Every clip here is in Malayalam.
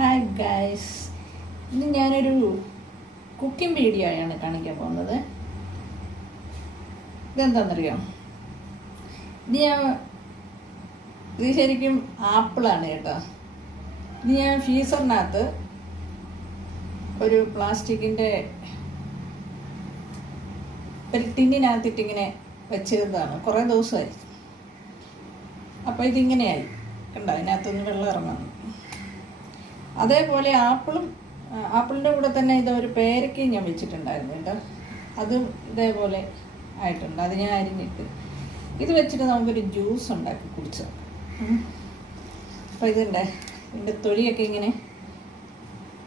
ഹായ് ഗൈസ്, ഇന്ന് ഞാനൊരു കുക്കിംഗ് വീഡിയോ ആണ് കാണിക്കാൻ പോകുന്നത്. ഇതെന്താണെന്നറിയാം, ഇത് ശരിക്കും ആപ്പിളാണ് കേട്ടോ. ഇത് ഞാൻ ഫ്രീസറിനകത്ത് ഒരു പ്ലാസ്റ്റിക്കിൻ്റെ ഒരു ടിന്നിനകത്തിട്ടിങ്ങനെ വെച്ചിരുന്നതാണ്, കുറേ ദിവസമായി. അപ്പോൾ ഇതിങ്ങനെയായി കണ്ടോ, അതിനകത്തൊന്ന് വെള്ളം ഇറങ്ങുന്നു. അതേപോലെ ആപ്പിളിൻ്റെ കൂടെ തന്നെ ഇതൊരു പേരയ്ക്കയും ഞാൻ വെച്ചിട്ടുണ്ടായിരുന്നു കേട്ടോ. അതും ഇതേപോലെ ആയിട്ടുണ്ട്. അത് ഞാൻ അരിഞ്ഞിട്ട് ഇത് വെച്ചിട്ട് നമുക്കൊരു ജ്യൂസ് ഉണ്ടാക്കി കുടിച്ചു. അപ്പോൾ ഇതിൻ്റെ തൊലിയൊക്കെ ഇങ്ങനെ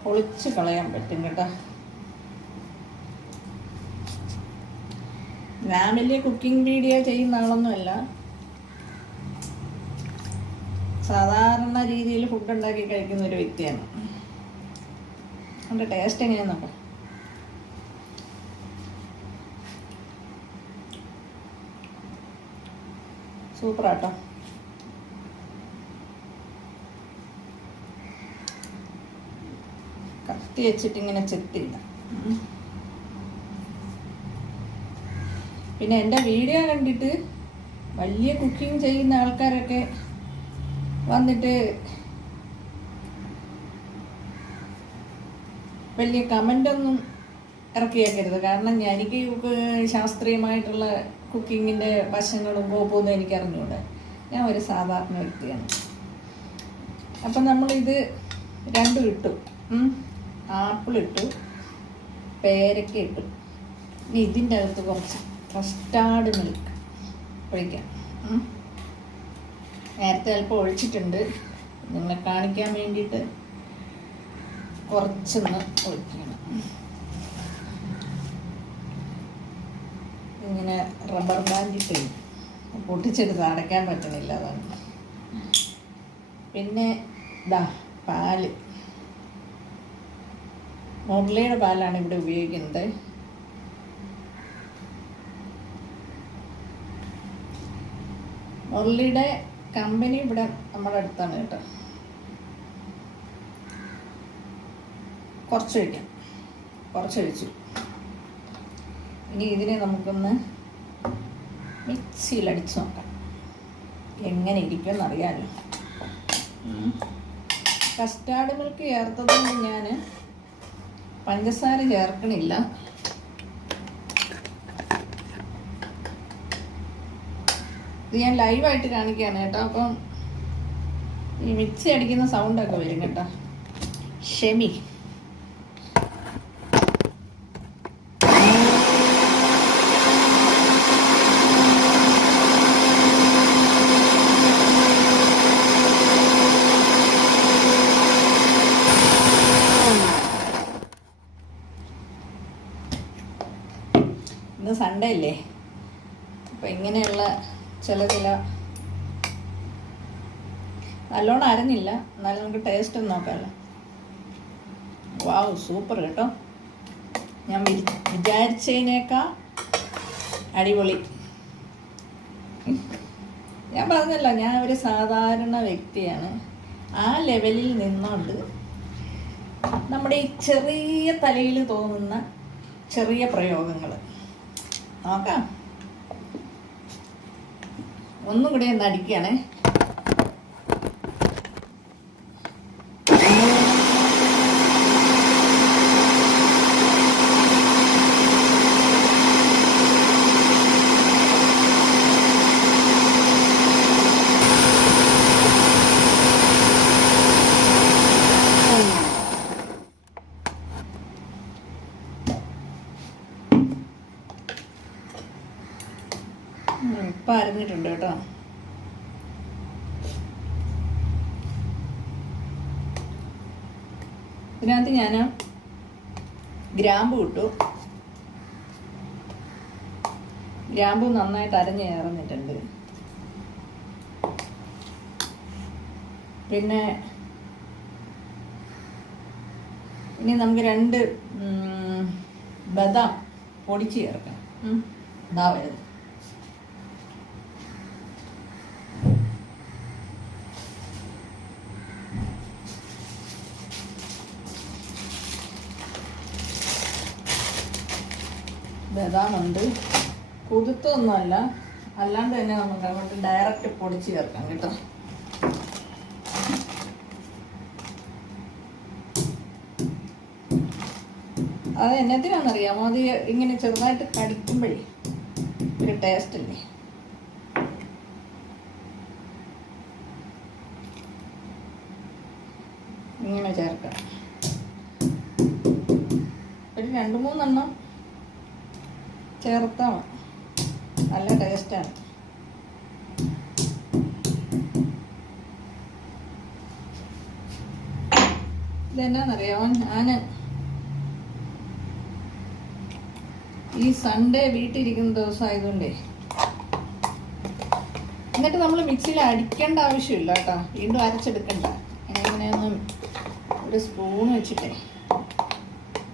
പൊളിച്ച് കളയാൻ പറ്റും കേട്ടോ. ഞാൻ വലിയ കുക്കിംഗ് വീഡിയോ ചെയ്യുന്ന ആളൊന്നുമല്ല, സാധാരണ രീതിയിൽ ഫുഡ് ഉണ്ടാക്കി കഴിക്കുന്ന ഒരു വ്യക്തിയാണ്. അതിൻ്റെ ടേസ്റ്റ് എങ്ങനെയാണെന്ന് നോക്കാം. സൂപ്പറാട്ടോ. കത്തി വെച്ചിട്ട് ഇങ്ങനെ ചെത്തിയില്ല. പിന്നെ എൻ്റെ വീഡിയോ കണ്ടിട്ട് വലിയ കുക്കിംഗ് ചെയ്യുന്ന ആൾക്കാരൊക്കെ വന്നിട്ട് വലിയ കമൻ്റൊന്നും ഇറക്കിയേക്കരുത്. കാരണം എനിക്ക് ശാസ്ത്രീയമായിട്ടുള്ള കുക്കിങ്ങിൻ്റെ വശങ്ങളും കോപ്പൊന്നും എനിക്ക് അറിഞ്ഞുകൂടെ. ഞാൻ ഒരു സാധാരണ വ്യക്തിയാണ്. അപ്പം നമ്മളിത് രണ്ടും ഇട്ടു, ആപ്പിൾ ഇട്ടു, പേരയ്ക്ക ഇട്ടു. ഇനി ഇതിൻ്റെ അകത്ത് കുറച്ച് കസ്റ്റാർഡ് മിൽക്ക് ഒഴിക്കാം. നേരത്തെ അല്പം ഒഴിച്ചിട്ടുണ്ട്, നിങ്ങളെ കാണിക്കാൻ വേണ്ടിയിട്ട് കുറച്ചൊന്ന് ഒഴിക്കണം. ഇങ്ങനെ റബ്ബർ ബാൻഡിട്ട് പൊട്ടിച്ചെടുത്ത് അടയ്ക്കാൻ പറ്റണില്ല, അതാണ്. പിന്നെ പാല്, മുരളിയുടെ പാലാണ് ഇവിടെ ഉപയോഗിക്കുന്നത്. മുരളിയുടെ കമ്പനി ഇവിടെ നമ്മുടെ അടുത്താണ് കേട്ടോ. കുറച്ചൊഴിച്ചു. ഇനി ഇതിനെ നമുക്കൊന്ന് മിക്സിയിൽ അടിച്ച് നോക്കാം എങ്ങനെ ഇരിക്കുമെന്ന് അറിയാമല്ലോ. കസ്റ്റാർഡ് മിൽക്ക് ചേർത്തതുകൊണ്ട് ഞാൻ പഞ്ചസാര ചേർക്കണില്ല. ഇത് ഞാൻ ലൈവായിട്ട് കാണിക്കുകയാണ് കേട്ടോ. അപ്പം ഈ മിക്സി അടിക്കുന്ന സൗണ്ടൊക്കെ വരും കേട്ടോ, ക്ഷമി. ഇന്ന് സൺഡേ അല്ലേ, അപ്പം ഇങ്ങനെയുള്ള ചില നല്ലോണം അരഞ്ഞില്ല, എന്നാലും നമുക്ക് ടേസ്റ്റ് ഒന്ന് നോക്കാമല്ലോ. വാവ്, സൂപ്പർ കേട്ടോ. ഞാൻ വിചാരിച്ചതിനേക്കാൾ അടിപൊളി. ഞാൻ പറഞ്ഞല്ലോ, ഞാൻ ഒരു സാധാരണ വ്യക്തിയാണ്. ആ ലെവലിൽ നിന്നുകൊണ്ട് നമ്മുടെ ഈ ചെറിയ തലയിൽ തോന്നുന്ന ചെറിയ പ്രയോഗങ്ങൾ നോക്കാം. ഒന്നും കൂടി ഒന്ന് അടിക്കുകയാണേ. ഇപ്പം അരിഞ്ഞിട്ടുണ്ട് കേട്ടോ. ഇതിനകത്ത് ഞാൻ ഗ്രാമ്പു ഇട്ടു. ഗ്രാമ്പു നന്നായിട്ട് അരഞ്ഞ് ചേർന്നിട്ടുണ്ട്. പിന്നെ ഇനി നമുക്ക് 2 ബദാം പൊടിച്ച് ചേർക്കാം. ഇതാ വരുന്നത്. ബദാമുണ്ട്. കുതിർത്തൊന്നുമല്ല, അല്ലാണ്ട് തന്നെ നമുക്ക് അങ്ങോട്ട് ഡയറക്റ്റ് പൊടിച്ച് ചേർക്കാം കേട്ടോ. അത് എന്നതിനാണെന്നറിയാമോ, അത് ഇങ്ങനെ ചെറുതായിട്ട് കടിക്കുമ്പോഴേ ഒരു ടേസ്റ്റ് അല്ലേ. ഇങ്ങനെ ചേർക്കാം. ഒരു 2-3 എണ്ണം ചേർത്താൽ നല്ല ടേസ്റ്റാണ്. ഇതെന്നാന്നറിയാമോ, ഞാൻ ഈ സൺഡേ വീട്ടിലിരിക്കുന്ന ദിവസം ആയതുകൊണ്ടേ, എന്നിട്ട് നമ്മൾ മിക്സിയിൽ അടിക്കേണ്ട ആവശ്യമില്ല കേട്ടോ, വീണ്ടും അരച്ചെടുക്കണ്ട. ഇങ്ങനെയൊന്നും ഒരു സ്പൂൺ വെച്ചിട്ടേ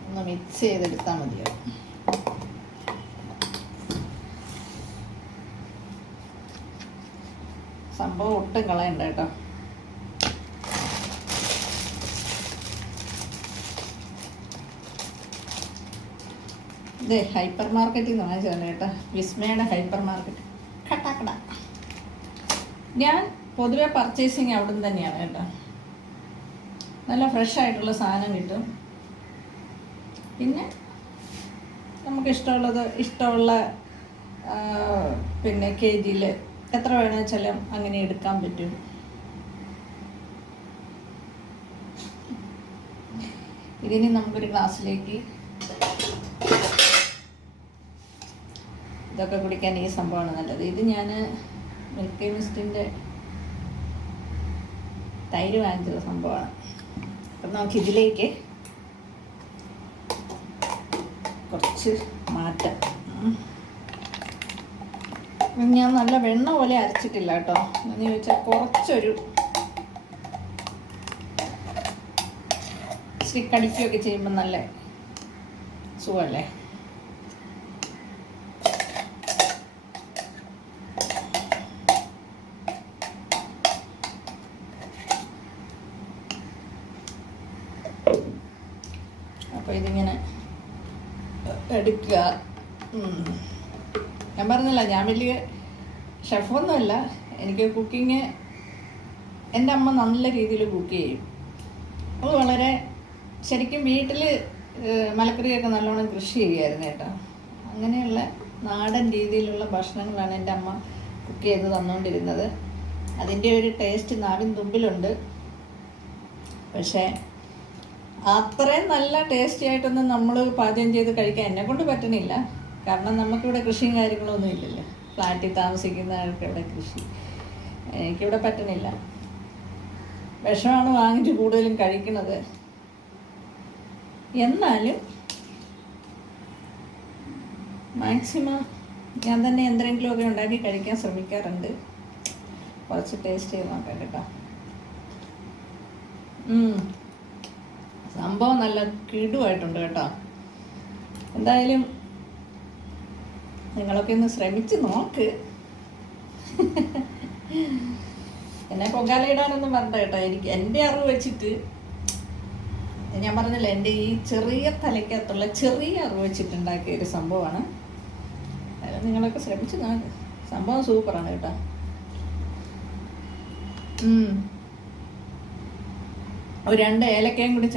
ഒന്ന് മിക്സ് ചെയ്തെടുത്താൽ മതിയാവും. സംഭവം ഒട്ടും കളയണ്ട കേട്ടോ. ഇത് ഹൈപ്പർ മാർക്കറ്റിൽ നിന്ന് വാങ്ങിച്ചതാണ് കേട്ടോ, വിസ്മയുടെ ഹൈപ്പർ മാർക്കറ്റ്. കട്ടാക്കട. ഞാൻ പൊതുവെ പർച്ചേസിങ് അവിടെ നിന്ന് തന്നെയാണ് കേട്ടോ. നല്ല ഫ്രഷ് ആയിട്ടുള്ള സാധനം കിട്ടും. പിന്നെ നമുക്ക് ഇഷ്ടമുള്ള പിന്നെ KG-യിൽ എത്ര വേണമെന്ന് വെച്ചാലും അങ്ങനെ എടുക്കാൻ പറ്റും. ഇതിന് നമുക്കൊരു ഗ്ലാസ്സിലേക്ക് ഇതൊക്കെ കുടിക്കാൻ ഈ സംഭവമാണ് നല്ലത്. ഇത് ഞാൻ മിൽക്കി മിസ്റ്റിൻ്റെ തൈര് വാങ്ങിച്ചത് സംഭവമാണ്. അപ്പം നമുക്ക് ഇതിലേക്ക് കുറച്ച് മാറ്റാം. ഞാൻ നല്ല വെണ്ണ പോലെ അരച്ചിട്ടില്ല കേട്ടോ. എന്ന് ചോദിച്ചാൽ കുറച്ചൊരു ഇച്ചിരി കടിക്കുകയൊക്കെ ചെയ്യുമ്പോൾ നല്ല സുഖമല്ലേ. അപ്പോൾ ഇതിങ്ങനെ എടുക്കുക. ഞാൻ പറഞ്ഞില്ല, ഞാൻ വലിയ ഷെഫൊന്നുമല്ല. എനിക്ക് കുക്കിങ് എൻ്റെ അമ്മ നല്ല രീതിയിൽ കുക്ക് ചെയ്യും. അത് വളരെ ശരിക്കും വീട്ടിൽ മലക്കറിയൊക്കെ നല്ലോണം കൃഷി ചെയ്യുമായിരുന്നു കേട്ടോ. അങ്ങനെയുള്ള നാടൻ രീതിയിലുള്ള ഭക്ഷണങ്ങളാണ് എൻ്റെ അമ്മ കുക്ക് ചെയ്ത് തന്നുകൊണ്ടിരുന്നത്. അതിൻ്റെ ഒരു ടേസ്റ്റ് നാവിൻ തുമ്പിലുണ്ട്. പക്ഷേ അത്രയും നല്ല ടേസ്റ്റി ആയിട്ടൊന്നും നമ്മൾ പാചകം ചെയ്ത് കഴിക്കാൻ എന്നെക്കൊണ്ട് പറ്റണില്ല. കാരണം നമുക്കിവിടെ കൃഷിയും കാര്യങ്ങളൊന്നും ഇല്ലല്ലോ. ഫ്ലാറ്റിൽ താമസിക്കുന്നവർക്ക് ഇവിടെ കൃഷി എനിക്കിവിടെ പറ്റണില്ല. വിഷമാണ് വാങ്ങിച്ച് കൂടുതലും കഴിക്കുന്നത്. എന്നാലും മാക്സിമം ഞാൻ തന്നെ എന്തെങ്കിലുമൊക്കെ ഉണ്ടാക്കി കഴിക്കാൻ ശ്രമിക്കാറുണ്ട്. കുറച്ച് ടേസ്റ്റ് ചെയ്ത് നോക്കാം കേട്ടോ. സംഭവം നല്ല കിടുവായിട്ടുണ്ട് കേട്ടോ. എന്തായാലും നിങ്ങളൊക്കെ ഒന്ന് ശ്രമിച്ച് നോക്ക്. എന്നെ പൊങ്കാലയിടാനൊന്നും പറഞ്ഞ കേട്ടോ. എനിക്ക് എൻ്റെ അറിവ് വെച്ചിട്ട് ഞാൻ പറഞ്ഞില്ല, എൻ്റെ ഈ ചെറിയ തലയ്ക്കകത്തുള്ള ചെറിയ അറിവ് വെച്ചിട്ടുണ്ടാക്കിയ ഒരു സംഭവമാണ്. അതായത് നിങ്ങളൊക്കെ ശ്രമിച്ച് നോക്ക്. സംഭവം സൂപ്പറാണ് കേട്ടോ. ഒരു 2 ഏലക്കയും കൂടി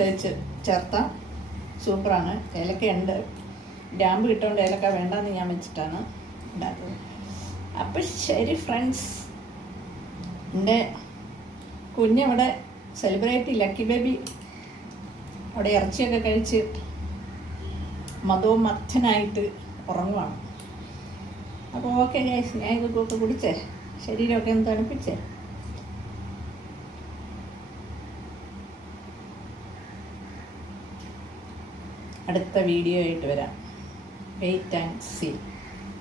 ചേർത്താൽ സൂപ്പറാണ്. ഏലക്കയുണ്ട്, ഗ്രാമ്പ് കിട്ടുകൊണ്ട് ഏലക്ക വേണ്ടാന്ന് ഞാൻ വെച്ചിട്ടാണ് ഉണ്ടാക്കുന്നത്. അപ്പം ശരി ഫ്രണ്ട്സ്, എൻ്റെ കുഞ്ഞവിടെ സെലിബ്രേറ്റ് ലക്കി ബേബി അവിടെ ഇറച്ചിയൊക്കെ കഴിച്ച് മതോമർത്ഥനായിട്ട് ഉറങ്ങുവാണ്. അപ്പോൾ ഓക്കെ ഗൈസ്, ഞാൻ ഇതൊക്കെ കുടിച്ചേ ശരീരമൊക്കെ ഒന്ന് തണുപ്പിച്ചേ. അടുത്ത വീഡിയോ ആയിട്ട് വരാം. Wait and see.